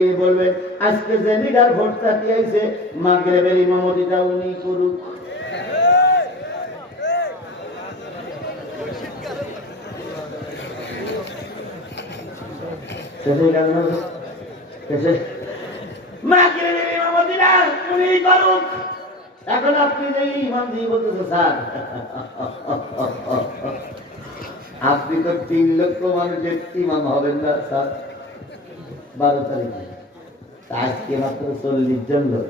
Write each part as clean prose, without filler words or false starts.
বলবেন আজকে যে লিডার ভোটটা দিয়েছে মাগরিবের ইমামতিটা উনি করুক। মাগরিবের ইমামতিটা উনি করুক। এখন আপনি যে ইমাম দিয়ে বলতেছেন স্যার আপনি তো 3 লক্ষ মানুষের ইমাম হবেন না স্যার 12 তারিখে, আজকে মাত্র 40 জন লোক,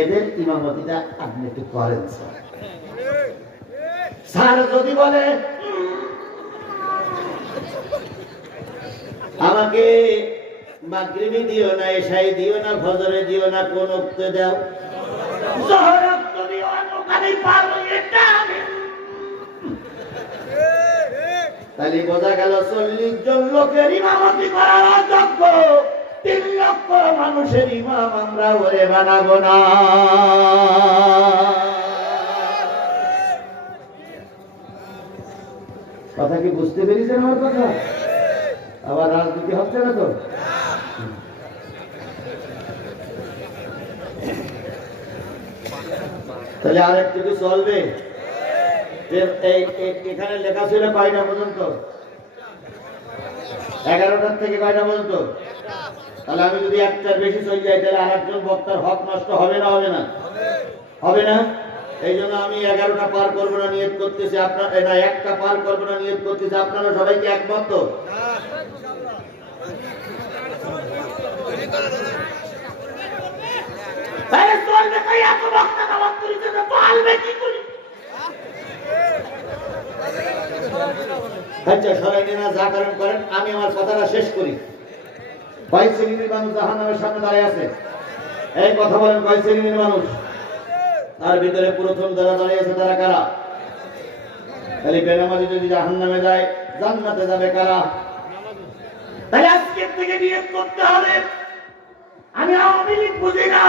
এদের ইমামতিটা আপনি একটু করেন স্যার। স্যার যদি বলে আমাকে মাগরিবে দিও না, এশাই দিও না, ফজরে দিও না, কোন ওক্তে দাও, জোহর ওক্ত দিও না, ওখানেই পারবো এটা আমি। তাহলে বোঝা গেল 40 জন লোকের ইমামতি করার অযোগ্য 3 লক্ষ মানুষের ইমাম আমরা ওরে বানাবো না। কথা কি বুঝতে পেরেছেন আমার কথা? আবার রাজনীতি হচ্ছে না তো? তাহলে আর একটু কি চলবে? এখানে লেখা ছিল কয়টা পর্যন্ত? 11টার থেকে কয়টা পর্যন্ত? তাহলে আমি যদি একটার বেশি চলে যাই তাহলে আরেকজন বক্তার হক নষ্ট হবে না? হবে না? হবে না? এই জন্য আমি 11টা পার করবো না নিয়ত করতেছি, আপনার না 1টা পার করবো না নিয়ত করতেছি। আপনারা সবাইকে একমত তো? আচ্ছা সবাই না যা করেন করেন, আমি আমার কথাটা শেষ করি। কয় শ্রেণীর মানুষ জাহান্নামের সামনে দাঁড়িয়ে আছে? এই কথা বলেন, কয় শ্রেণীর মানুষ? তার ভিতরে প্রথম যারা দাঁড়িয়ে আছে তারা কারা? তাহলে বেনামাজি যদি জাহান্নামে যায়, জান্নাতে যাবে কারা? তাহলে আজকে থেকে নিয়ত করতে হবে, আমি আওয়ামী লীগ বুঝি না,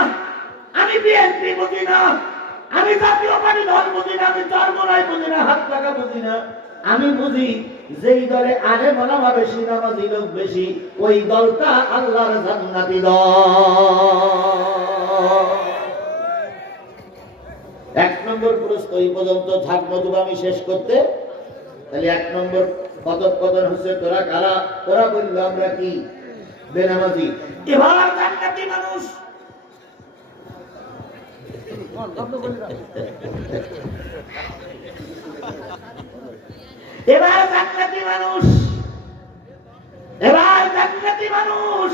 আমি বিএনপি বুঝি না, আমি জাতীয় পার্টি দল বুঝি না, আমি চরমোনাই বুঝি না, হাত টাকা বুঝি না। আমি বুঝি যেই দলে আলেম ওলামা বেশি, নামাজি লোক বেশি, ওই দলটা আল্লাহর জান্নাতি দল। 1 নম্বর প্রশ্ন এই পর্যন্ত থাকবো, তবু আমি শেষ করতে। তাহলে 1 নম্বর কথোপকথন হচ্ছে তোরা কারা? ওরা বলল আমরা কি? বেনামাজি। এবার জান্নাতি মানুষ, এবার জান্নাতি মানুষ, এবার জান্নাতি মানুষ